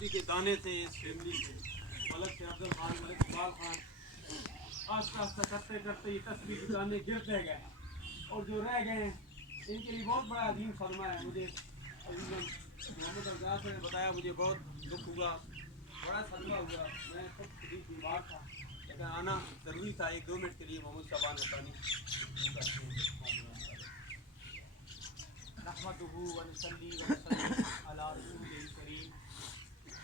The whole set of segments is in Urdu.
تسبیح کے دانے تھے اس فیملی کے، ملک سے افضل خان، ملک اقبال خان، آہستہ آہستہ کرتے کرتے یہ تسبیح کے دانے گرتے گئے، اور جو رہ گئے ہیں ان کے لیے بہت بڑا عظیم صدمہ ہے۔ مجھے عزیزاً محمد ارجاز نے بتایا، مجھے بہت دکھ ہوا، بڑا صدمہ ہوا۔ میں خود شدید بیمار تھا لیکن آنا ضروری تھا۔ 1-2 منٹ کے لیے محمد صاحب نے پانی نحمده ونصلي ونسلم على رسوله الكريم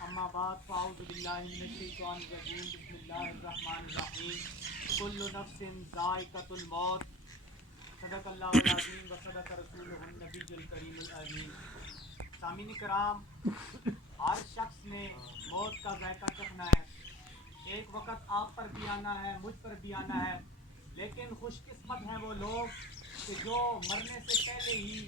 اما بعد فاعوذ بالله من الشيطان الرجيم بسم الله الرحمن الرحيم كل نفس ذائقة الموت صدق اللہ العظیم وصدق رسولہ النبی الکریم الامین۔ سامعین کرام، ہر شخص نے موت کا ذائقہ چکھنا ہے، ایک وقت آپ پر بھی آنا ہے، مجھ پر بھی آنا ہے، لیکن خوش قسمت ہیں وہ لوگ کہ جو مرنے سے پہلے ہی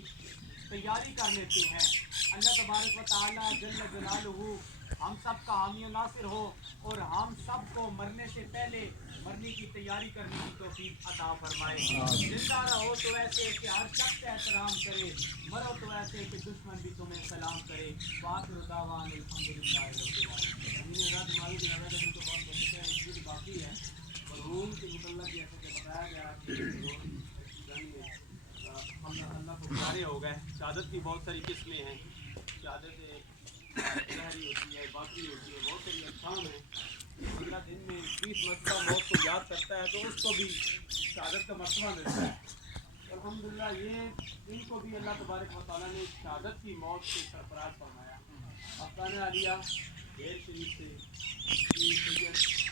تیاری کر لیتے ہیں۔ اللہ تبارک و تعالیٰ جل جلالہ ہم سب کا حامی و ناصر ہو اور ہم سب کو مرنے سے پہلے مرنے کی تیاری کرنے کی توفیق عطا فرمائے۔ زندہ رہو تو ایسے کہ ہر شخص احترام کرے، مرو تو ایسے کہ دشمن بھی تمہیں سلام کرے۔ وآخر دعوانا الحمدللہ رب العالمین۔ تو بہت بہت باقی ہے مرحوم کے متعلق جیسا کہ بتایا گیا کہ اللہ کو پیارے ہو گئے۔ شہادت کی بہت ساری قسمیں ہیں، شہادت ظاہری ہوتی ہے، باطنی ہوتی ہے، بہت ساری اقسام ہیں۔ بندہ دن میں 20 مرتبہ موت کو یاد کرتا ہے تو اس کو بھی شہادت کا مرتبہ ملتا ہے۔ الحمدللہ یہ ان کو بھی اللہ تبارک و تعالیٰ نے شہادت کی موت سے سرفراز فرمایا۔ افغان عالیہ بیر شریف سے سید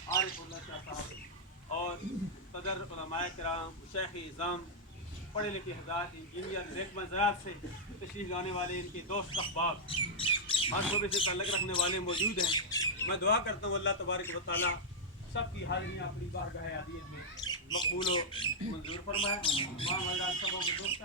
عارف اللہ شاہ صاحب اور صدر علماء کرام، شیخ اعظام، پڑھے لکھے حضرات، انجینئر، محکمہ زراعت سے تشریف لانے والے ان کے دوست احباب، ہر شعبے سے تعلق رکھنے والے موجود ہیں۔ میں دعا کرتا ہوں اللہ تبارک و تعالیٰ سب کی حاضریاں اپنی بارگاہ عالیہ میں مقبول و منظور فرمائے۔ تمام حضرات سبوں کے دوست